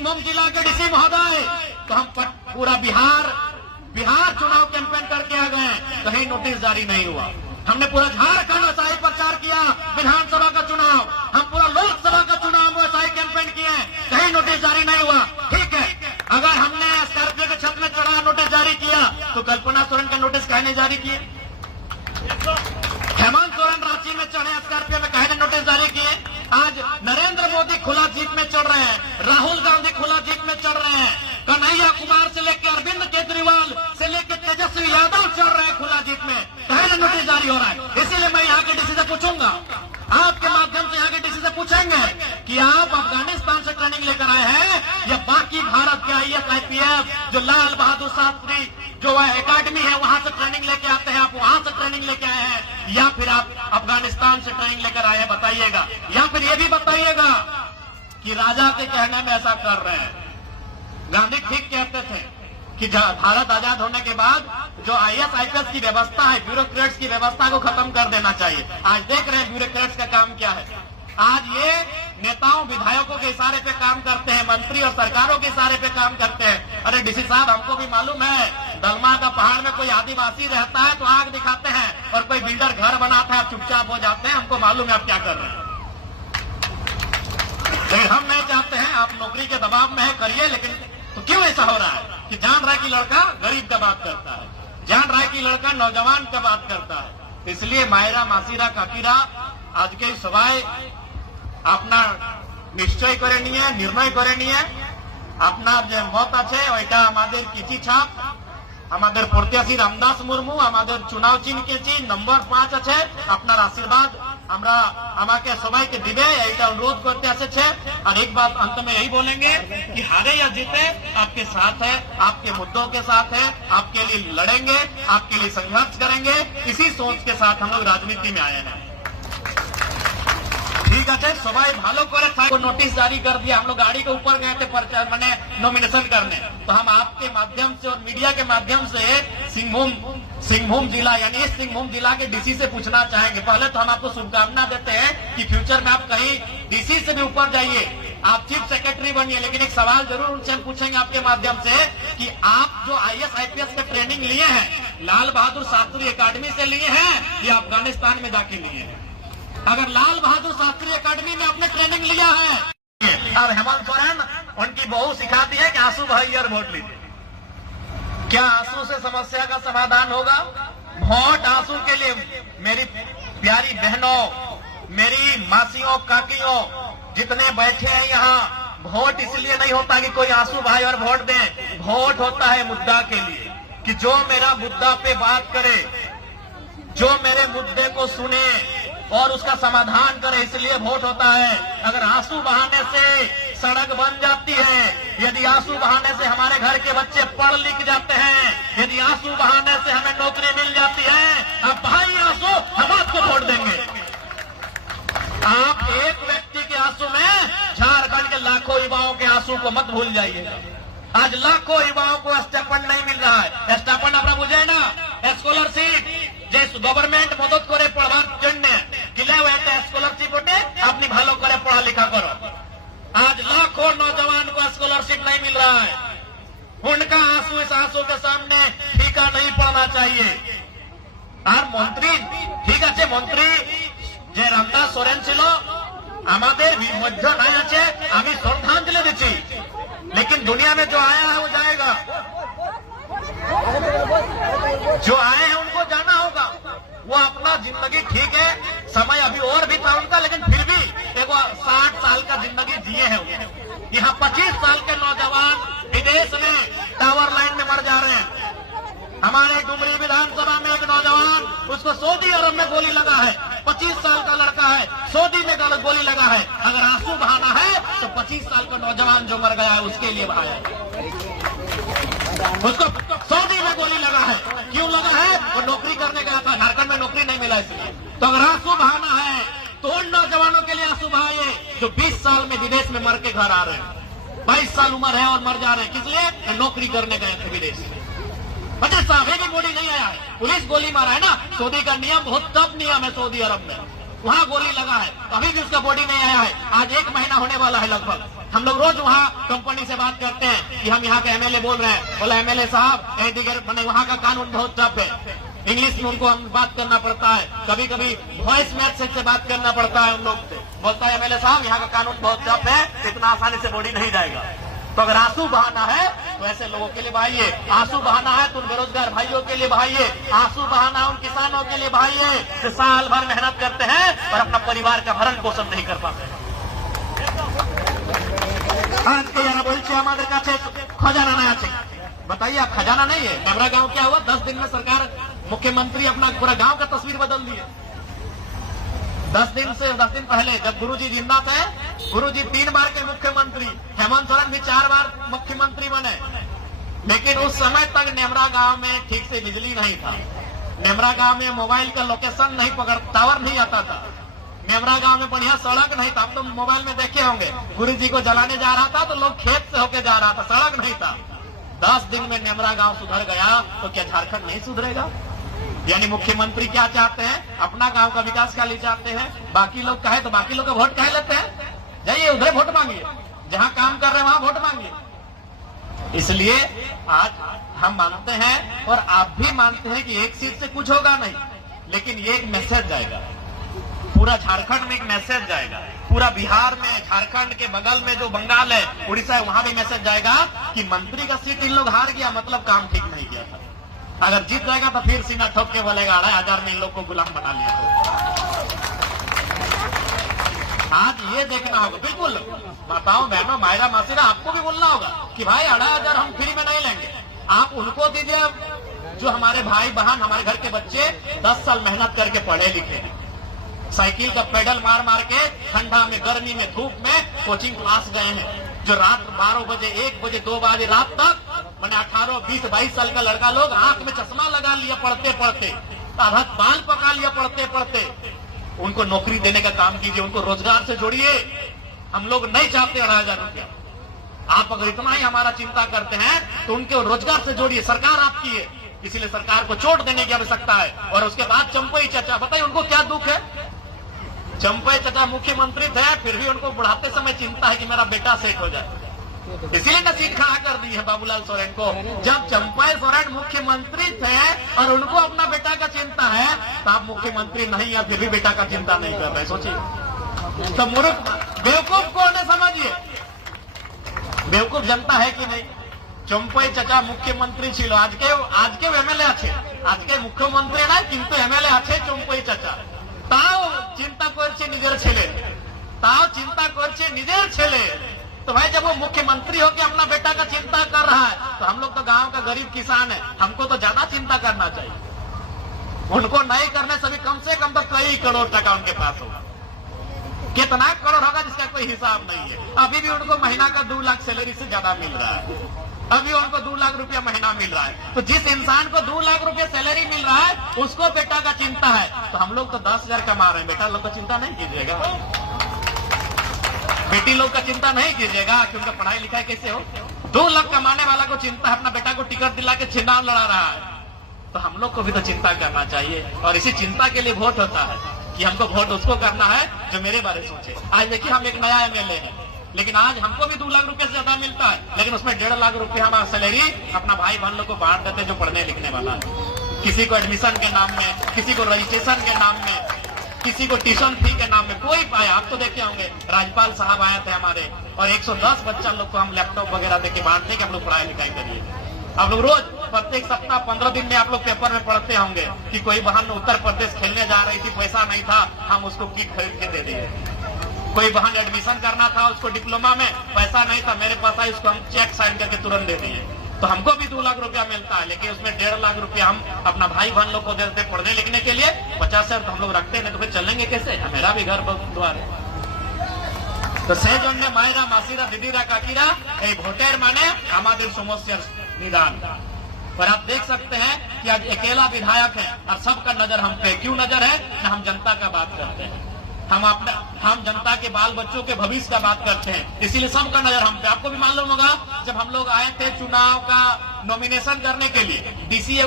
सिंहभूम जिला के डीसी महोदय, तो हम पूरा बिहार चुनाव कैंपेन करके आ गए, कहीं नोटिस जारी नहीं हुआ। हमने पूरा झारखंड वैसा ही प्रचार किया, विधानसभा का चुनाव, हम पूरा लोकसभा का चुनाव वैसा ही कैंपेन किए, कहीं नोटिस जारी नहीं हुआ। ठीक है, अगर हमने स्कॉर्पियो के छत में चढ़ा नोटिस जारी किया, तो कल्पना सोरेन का नोटिस कहीं नहीं जारी किए? हेमंत सोरेन रांची में चढ़े स्कॉर्पियो में, कहीं नोटिस जारी किए? आज नरेंद्र मोदी खुला जीप में चढ़ रहे हैं, राहुल गांधी खुला जीप में चढ़ रहे हैं, कन्हैया कुमार से लेकर अरविंद केजरीवाल से लेकर तेजस्वी यादव चढ़ रहे हैं खुला जीप में, कहीं नोटिस जारी हो रहा है। इसीलिए मैं यहाँ के डीसी से पूछूंगा, आपके माध्यम से यहाँ के डीसी से पूछेंगे कि आप अफगानिस्तान से ट्रेनिंग लेकर आए हैं या बाकी भारत के IAS IPS जो लाल बहादुर शास्त्री जो एकेडमी है वहां से ट्रेनिंग लेके आते हैं, आप वहां से ट्रेनिंग लेके आए हैं, या फिर आप अफगानिस्तान से ट्रेनिंग लेकर आए हैं? बताइएगा। या फिर ये भी बताइएगा कि राजा के कहने में ऐसा कर रहे हैं। गांधी ठीक कहते थे कि भारत आजाद होने के बाद जो IAS IPS की व्यवस्था है, ब्यूरोक्रेट्स की व्यवस्था को खत्म कर देना चाहिए। आज देख रहे हैं ब्यूरोक्रेट्स का काम क्या है। आज ये नेताओं विधायकों के इशारे पे काम करते हैं, मंत्री और सरकारों के इशारे पे काम करते हैं। अरे डीसी साहब, हमको भी मालूम है, दलमा का पहाड़ में कोई आदिवासी रहता है तो आग दिखाते हैं, और कोई बिल्डर घर बनाता है चुपचाप हो जाते हैं। हमको मालूम है आप क्या कर रहे हैं, लेकिन हम नहीं चाहते हैं। आप नौकरी के दबाव में है, करिए, लेकिन तो क्यों ऐसा हो रहा है कि जान रहा है कि लड़का गरीब का बात करता है, जान रहा है कि लड़का नौजवान का बात करता है। इसलिए मायरा मासीरा काकीरा आज के सभाए अपना निश्चय करे निये, निर्णय करे निये, अपना जो मत আছে ওইটা আমাদের কিছু ছাপ, আমাদের প্রত্যাশী রামদাস মুর্মু আমাদের চুনাव চিহ্ন কেছি নম্বর 5 আছে, আপনার আশীর্বাদ আমরা আমাকে সবাইকে দিবে, এইটা অনুরোধ করতে আসছে। और एक बात अंत में यही बोलेंगे कि हारे या जीते आपके साथ है, आपके मुद्दों के साथ है, आपके लिए लड़ेंगे, आपके लिए संघर्ष करेंगे। इसी सोच के साथ हम लोग राजनीति में आए हैं। ठीक है, सबाई भालो करे नोटिस जारी कर दिया, हम लोग गाड़ी के ऊपर गए थे प्रचार मैंने नॉमिनेशन करने, तो हम आपके माध्यम से और मीडिया के माध्यम से सिंहभूम जिला यानी इस सिंहभूम जिला के डीसी से पूछना चाहेंगे। पहले तो हम आपको शुभकामना देते हैं कि फ्यूचर में आप कहीं डीसी से भी ऊपर जाइए, आप चीफ सेक्रेटरी बनिए। लेकिन एक सवाल जरूर उनसे हम पूछेंगे आपके माध्यम से कि आप जो IAS IPS का ट्रेनिंग लिए हैं, लाल बहादुर शास्त्री एकेडमी से लिए हैं या अफगानिस्तान में जाके लिए हैं? अगर लाल बहादुर शास्त्री एकेडमी में आपने ट्रेनिंग लिया है, और हेमंत सोरेन उनकी बहू सिखाती है कि आंसू भाई और वोट लीजिए, क्या आंसू से समस्या का समाधान होगा? वोट आंसू के लिए मेरी प्यारी बहनों, मेरी मासियों, काकियों जितने बैठे हैं यहाँ, वोट इसलिए नहीं होता कि कोई आंसू भाई और वोट दें, वोट होता है मुद्दा के लिए, कि जो मेरा मुद्दा पे बात करे, जो मेरे मुद्दे को सुने और उसका समाधान करे, इसलिए वोट होता है। अगर आंसू बहाने से सड़क बन जाती है, यदि आंसू बहाने से हमारे घर के बच्चे पढ़ लिख जाते हैं, यदि आंसू बहाने से हमें नौकरी मिल जाती है, अब भाई आंसू हम आपको वोट देंगे। आप एक व्यक्ति के आंसू में झारखंड के लाखों युवाओं के आंसू को मत भूल जाइएगा। आज लाखों युवाओं को स्टाइपेंड नहीं मिल रहा है। स्टाइपेंड अपना बुझे ना, स्कॉलरशिप যে গভর্নমেন্ট মদত করে পড়াবার জন্য কিলাও একটা স্কলারশিপ ওঠে, আপনি ভালো করে পড়ালেখা করো। आज लाखों नौजवान को स्कॉलरशिप नहीं मिल रहा है, उनका आंसू इस आंसू के सामने फीका नहीं पड़ना चाहिए। और मंत्री ठीक আছে, मंत्री যে রামদাস সোরেন ছিল আমাদের মধ্যে নাই আছে, আমি শ্রদ্ধাঞ্জলি দিচ্ছি, लेकिन दुनिया में जो आया है वो जाएगा, जो आए हैं उनको जाना होगा। वो अपना जिंदगी ठीक है, समय अभी और भी था उनका, लेकिन फिर भी एक 60 साल का जिंदगी जिए हैं। यहाँ 25 साल के नौजवान विदेश में टावर लाइन में मर जा रहे हैं। हमारे डुमरी विधानसभा में एक नौजवान, उसको सऊदी अरब में गोली लगा है, 25 साल का लड़का है, सऊदी में गोली लगा है। अगर आंसू बहाना है तो 25 साल का नौजवान जो मर गया है उसके लिए बहाया है। उसको सऊदी में गोली लगा है, क्यों लगा है? वो नौकरी करने गया था, झारखंड में नौकरी नहीं मिला इसलिए। तो अगर आंसू बहाना है तो उन नौजवानों के लिए आंसू बहाइए जो 20 साल में विदेश में मर के घर आ रहे हैं, 22 साल उम्र है और मर जा रहे हैं। किस लिए? नौकरी करने गए थे विदेश में। 50 साल भी गोली नहीं आया है, पुलिस गोली मारा है ना। सऊदी का नियम बहुत टफ नियम है, सऊदी अरब में वहां गोली लगा है, अभी भी उसका बॉडी नहीं आया है। आज 1 महीना होने वाला है लगभग, हम लोग रोज वहाँ कंपनी से बात करते हैं कि हम यहाँ के एमएलए बोल रहे हैं, बोला एमएलए साहब मैंने वहाँ का कानून बहुत टफ है, इंग्लिश में उनको हम बात करना पड़ता है, कभी कभी वॉइस मैसेज से बात करना पड़ता है उन लोग से। बोलता है एमएलए साहब यहाँ का कानून बहुत टफ है, इतना आसानी से बॉडी नहीं जाएगा। तो अगर आंसू बहाना है तो ऐसे लोगों के लिए बहाइए, आंसू बहाना है तो उन बेरोजगार भाइयों के लिए बहाइए, आंसू बहाना उन किसानों के लिए बहाइए जो साल भर मेहनत करते हैं और अपना परिवार का भरण पोषण नहीं कर पाते। आज के जाना बोलছে हमारे কাছে खजाना नहीं আছে। बताइए आप, खजाना नहीं है। नेमरा गांव क्या हुआ, 10 दिन में सरकार मुख्यमंत्री अपना पूरा गांव का तस्वीर बदल दिए। 10 दिन पहले जब गुरुजी जिंदा थे, गुरुजी 3 बार के मुख्यमंत्री, हेमंत सोरेन भी 4 बार मुख्यमंत्री बने, लेकिन उस समय तक नेमरा गांव में ठीक से बिजली नहीं था, नेमरा गांव में मोबाइल का लोकेशन नहीं पकड़, टावर नहीं आता था, नेमरा गांव में बढ़िया सड़क नहीं था। आप तो मोबाइल में देखे होंगे, गुरुजी को जलाने जा रहा था तो लोग खेत से होके जा रहा था, सड़क नहीं था। 10 दिन में नेमरा गांव सुधर गया तो क्या झारखंड नहीं सुधरेगा? यानी मुख्यमंत्री क्या चाहते हैं, अपना गांव का विकास का लिए चाहते हैं, बाकी लोग कहे तो बाकी लोग का वोट कहे लेते हैं। जाइए उधर वोट मांगिए, जहां काम कर रहे हैं वहां वोट मांगिए। इसलिए आज हम मानते हैं और आप भी मानते हैं कि एक सीट से कुछ होगा नहीं, लेकिन ये एक मैसेज जाएगा पूरा झारखंड में, एक मैसेज जाएगा पूरा बिहार में, झारखंड के बगल में जो बंगाल है, उड़ीसा है, वहां भी मैसेज जाएगा कि मंत्री का सीट इन लोग हार गया, मतलब काम ठीक नहीं किया था। अगर जीत जाएगा तो फिर सीना ठोक के बोलेगा 2500 में इन लोग को गुलाम बना लिया। तो आज ये देखना होगा, बिल्कुल माताओं बहनों मायरा मासीरा आपको भी बोलना होगा कि भाई 2500 हम फ्री में नहीं लेंगे, आप उनको दीजिए जो हमारे भाई बहन, हमारे घर के बच्चे 10 साल मेहनत करके पढ़े लिखे, साइकिल का पेडल मार मार के ठंडा में, गर्मी में, धूप में कोचिंग क्लास गए हैं, जो रात 12 बजे, 1 बजे, 2 बजे रात तक, मैंने 18, 20, 22 साल का लड़का लोग आंख में चश्मा लगा लिया पढ़ते पढ़ते, आधा बाल पका लिया पढ़ते पढ़ते। उनको नौकरी देने का काम कीजिए, उनको रोजगार से जोड़िए। हम लोग नहीं चाहते 2500 रुपया। आप अगर इतना ही हमारा चिंता करते हैं तो उनके रोजगार से जोड़िए। सरकार आपकी है, इसीलिए सरकार को चोट देने की आवश्यकता है। और उसके बाद चंपई चाचा, बताइए उनको क्या दुख है? चंपई चाचा मुख्यमंत्री थे, फिर भी उनको बुढ़ाते समय चिंता है कि मेरा बेटा सेट हो जाए, इसीलिए न सीट खड़ा कर दी है बाबूलाल सोरेन को। जब चंपई सोरेन मुख्यमंत्री थे और उनको अपना बेटा का चिंता है, तो आप मुख्यमंत्री नहीं है, फिर भी बेटा का चिंता नहीं कर रहे। सोचिए तो मूर्ख बेवकूफ कौन है, समझिए बेवकूफ जनता है कि नहीं। चंपई चाचा मुख्यमंत्री छिलो, आज के एमएलए আছে, आज के मुख्यमंत्री ना किंतु एमएलए আছে चंपई चाचा, তাও চিন্তা করছে নিজের ছেলে, তাও চিন্তা করছে নিজের ছেলে। तो भाई जब वो मुख्यमंत्री होकर अपना बेटा का चिंता कर रहा है, तो हम लोग तो गांव का गरीब किसान है, हमको तो ज्यादा चिंता करना चाहिए। उनको नहीं करने से भी कम से कम तो कई करोड़ टका उनके पास होगा। कितना करोड़ होगा जिसका कोई हिसाब नहीं है। अभी भी उनको महीना का 2 लाख सैलरी से ज्यादा मिल रहा है, अभी उनको 2 लाख रुपया महीना मिल रहा है। तो जिस इंसान को 2 लाख रुपया सैलरी मिल रहा है, उसको बेटा का चिंता है। तो हम लोग तो 10,000 कमा रहे हैं, बेटा लोग का चिंता नहीं कीजिएगा, बेटी लोग का चिंता नहीं कीजिएगा कि उनका पढ़ाई लिखाई कैसे हो। 2 लाख कमाने वाला को चिंता है, अपना बेटा को टिकट दिला के चुनाव लड़ा रहा है। तो हम लोग को भी तो चिंता करना चाहिए, और इसी चिंता के लिए वोट होता है कि हमको वोट उसको करना है जो मेरे बारे सोचे। आज देखिए हम एक नया एमएलए हैं, लेकिन आज हमको भी 2 लाख रुपए से ज्यादा मिलता है, लेकिन उसमें 1.5 लाख रुपए हमारा सैलरी अपना भाई बहन लोग को बांट देते जो पढ़ने लिखने वाला है। किसी को एडमिशन के नाम में, किसी को रजिस्ट्रेशन के नाम में, किसी को ट्यूशन फी के नाम में, कोई पाया। आप तो देखे होंगे राज्यपाल साहब आए थे हमारे, और 110 बच्चा लोग को हम लैपटॉप वगैरह देके बांटते कि हम लोग पढ़ाई लिखाई करिए। आप लोग रोज प्रत्येक सप्ताह 15 दिन में आप लोग पेपर में पढ़ते होंगे कि कोई बहन उत्तर प्रदेश खेलने जा रही थी, पैसा नहीं था, हम उसको किट खरीद के दे दिए। कोई बहन एडमिशन करना था, उसको डिप्लोमा में पैसा नहीं था, मेरे पास आई, उसको हम चेक साइन करके तुरंत दे दिए। तो हमको भी 2 लाख रुपया मिलता है, लेकिन उसमें 1.5 लाख रुपया हम अपना भाई बहन लोग को देते पढ़ने लिखने के लिए। 50,000 तो हम लोग रखते हैं, तो फिर चलेंगे कैसे? मेरा भी घर द्वार है। तो से जन्य मायरा मासीरा दीदीरा काकीरा এই ভোটের মানে আমাদের সমস্যার निदान। पर आप देख सकते हैं कि आज अकेला विधायक है और सबका नजर हम पे। क्यों नजर है? न हम जनता का बात करते हैं, हम जनता के बाल बच्चों के भविष्य का बात करते हैं, इसीलिए सबका नजर हम पे। आपको भी मालूम होगा जब हम लोग आए थे चुनाव का नॉमिनेशन करने के लिए, डीसीए